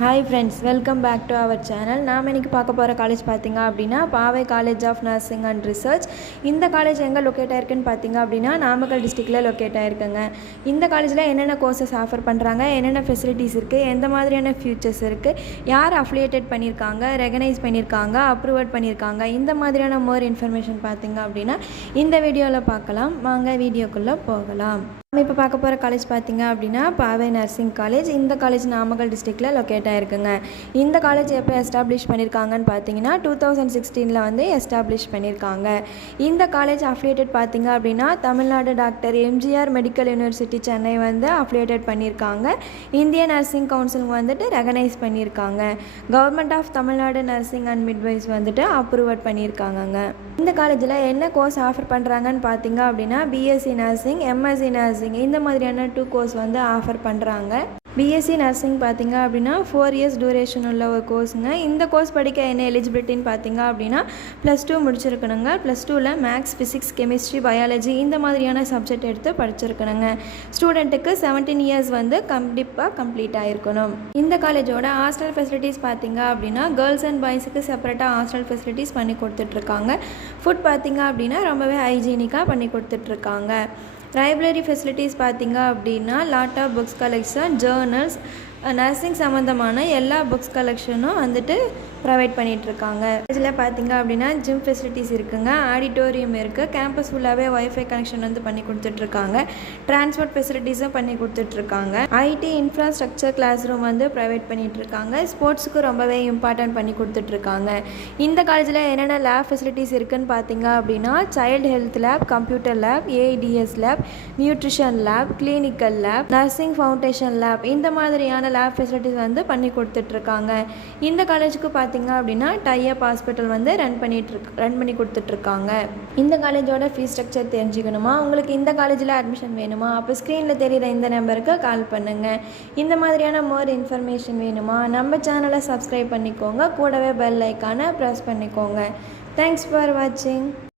Hi friends, welcome back to our channel. நாம் இன்றைக்கி பார்க்க போகிற காலேஜ் பார்த்திங்க அப்படின்னா Paavai college of nursing and research. இந்த காலேஜ் எங்கே லொக்கேட் ஆகிருக்குன்னு பார்த்திங்க அப்படின்னா நாமக்கல் டிஸ்ட்ரிக்டில் லொக்கேட் ஆகிருக்குங்க. இந்த காலேஜில் என்னென்ன கோர்சஸ் ஆஃபர் பண்ணுறாங்க, என்னென்ன ஃபெசிலிட்டிஸ் இருக்குது, எந்த மாதிரியான ஃபியூச்சர்ஸ் இருக்குது, யார் அஃபிலியேட்டட் பண்ணியிருக்காங்க, ரெகனைஸ் பண்ணியிருக்காங்க, அப்ரூவட் பண்ணியிருக்காங்க, இந்த மாதிரியான மோர் இன்ஃபர்மேஷன் பார்த்திங்க அப்படின்னா இந்த வீடியோவில் பார்க்கலாம். வாங்க வீடியோக்குள்ளே போகலாம். நம்ம இப்போ பார்க்க போகிற காலேஜ் பார்த்திங்க அப்படின்னா பாவை நர்சிங் காலேஜ். இந்த காலேஜ் நாமக்கல் டிஸ்ட்ரிக்டில் லொக்கேட் ஆகிருக்குங்க. இந்த காலேஜ் எப்போ எஸ்டாப்ளிஷ் பண்ணியிருக்காங்கன்னு பார்த்தீங்கன்னா 2016 வந்து எஸ்டாப்ளிஷ் பண்ணியிருக்காங்க. இந்த காலேஜ் அஃபிலியேட்டட் பார்த்திங்க அப்படின்னா Tamil Nadu doctor MGR medical university Chennai வந்து அஃபிலியேட்டட் பண்ணியிருக்காங்க. இந்தியன் நர்சிங் கவுன்சில் வந்துட்டு ரெகனைஸ் பண்ணியிருக்காங்க. Government of Tamil Nadu nursing and midwives வந்துட்டு அப்ரூவட் பண்ணியிருக்காங்கங்க. இந்த காலேஜில் என்ன கோர்ஸ் ஆஃபர் பண்ணுறாங்கன்னு பார்த்தீங்க அப்படின்னா பிஎஸ்சி நர்சிங், எம்எஸ்சி நர்சிங், இந்த மாதிரியான 2 கோர்ஸ் வந்து ஆஃபர் பண்ணுறாங்க. பிஎஸ்சி நர்சிங் பார்த்திங்க அப்படின்னா 4 இயர்ஸ் டூரேஷன் உள்ள ஒரு கோர்ஸுங்க. இந்த கோர்ஸ் படிக்க என்ன எலிஜிபிலிட்டின்னு பார்த்திங்க அப்படின்னா +2 முடிச்சிருக்கணுங்க. +2ல் மேக்ஸ், ஃபிசிக்ஸ், கெமிஸ்ட்ரி, பயாலஜி இந்த மாதிரியான சப்ஜெக்ட் எடுத்து படிச்சிருக்கணுங்க. ஸ்டூடெண்ட்டுக்கு 17 இயர்ஸ் வந்து கண்டிப்பாக கம்ப்ளீட் ஆகிருக்கணும். இந்த காலேஜோட ஹாஸ்டல் ஃபெசிலிட்டிஸ் பார்த்திங்க அப்படின்னா கேர்ள்ஸ் அண்ட் பாய்ஸுக்கு செப்பரேட்டாக ஹாஸ்டல் ஃபெசிலிட்டிஸ் பண்ணி கொடுத்துட்ருக்காங்க. ஃபுட் பார்த்திங்க அப்படின்னா ரொம்பவே ஹைஜீனிக்காக பண்ணி கொடுத்துட்ருக்காங்க. லைப்ரரி ஃபெசிலிட்டிஸ் பார்த்திங்க அப்படின்னா laptop, books collection, journals, nursing சம்மந்தமான எல்லா புக்ஸ் கலெக்ஷனும் வந்துட்டு ப்ரொவைட் பண்ணிகிட்ருக்காங்க. இதில் பார்த்திங்க அப்படின்னா ஜிம் ஃபெசிலிட்டிஸ் இருக்குங்க, ஆடிட்டோரியம் இருக்குது, கேம்பஸ் ஃபுல்லாகவே ஒய்ஃபை கனெக்ஷன் வந்து பண்ணி கொடுத்துட்ருக்காங்க, டிரான்ஸ்போர்ட் ஃபெசிலிட்டிஸும் பண்ணி கொடுத்துட்ருக்காங்க, ஐடி இன்ஃப்ராஸ்ட்ரக்சர் கிளாஸ் ரூம் வந்து ப்ரொவைட் பண்ணிகிட்ருக்காங்க, ஸ்போர்ட்ஸுக்கு ரொம்பவே இம்பார்ட்டன்ட் பண்ணி கொடுத்துட்ருக்காங்க. இந்த காலேஜில் என்னென்ன லேப் ஃபெசிலிட்டிஸ் இருக்குதுன்னு பார்த்திங்க அப்படின்னா child health lab, computer lab, AIDS lab, nutrition lab, clinical lab, nursing foundation lab, இந்த மாதிரியான லேப் ஃபெசிலிட்டிஸ் வந்து பண்ணி கொடுத்துட்ருக்காங்க. இந்த காலேஜுக்கு பார்த்திங்க அப்படின்னா டைஅப் ஹாஸ்பிட்டல் வந்து ரன் பண்ணி கொடுத்துட்ருக்காங்க. இந்த காலேஜோட ஃபீஸ் ஸ்ட்ரக்சர் தெரிஞ்சுக்கணுமா, உங்களுக்கு இந்த காலேஜில் அட்மிஷன் வேணுமா, அப்போ ஸ்க்ரீனில் தெரிகிற இந்த நம்பருக்கு கால் பண்ணுங்கள். இந்த மாதிரியான மோர் இன்ஃபர்மேஷன் வேணுமா, நம்ம சேனலை சப்ஸ்கிரைப் பண்ணிக்கோங்க, கூடவே பெல் ஐக்கானை ப்ரெஸ் பண்ணிக்கோங்க. தேங்க்ஸ் ஃபார் வாட்சிங்.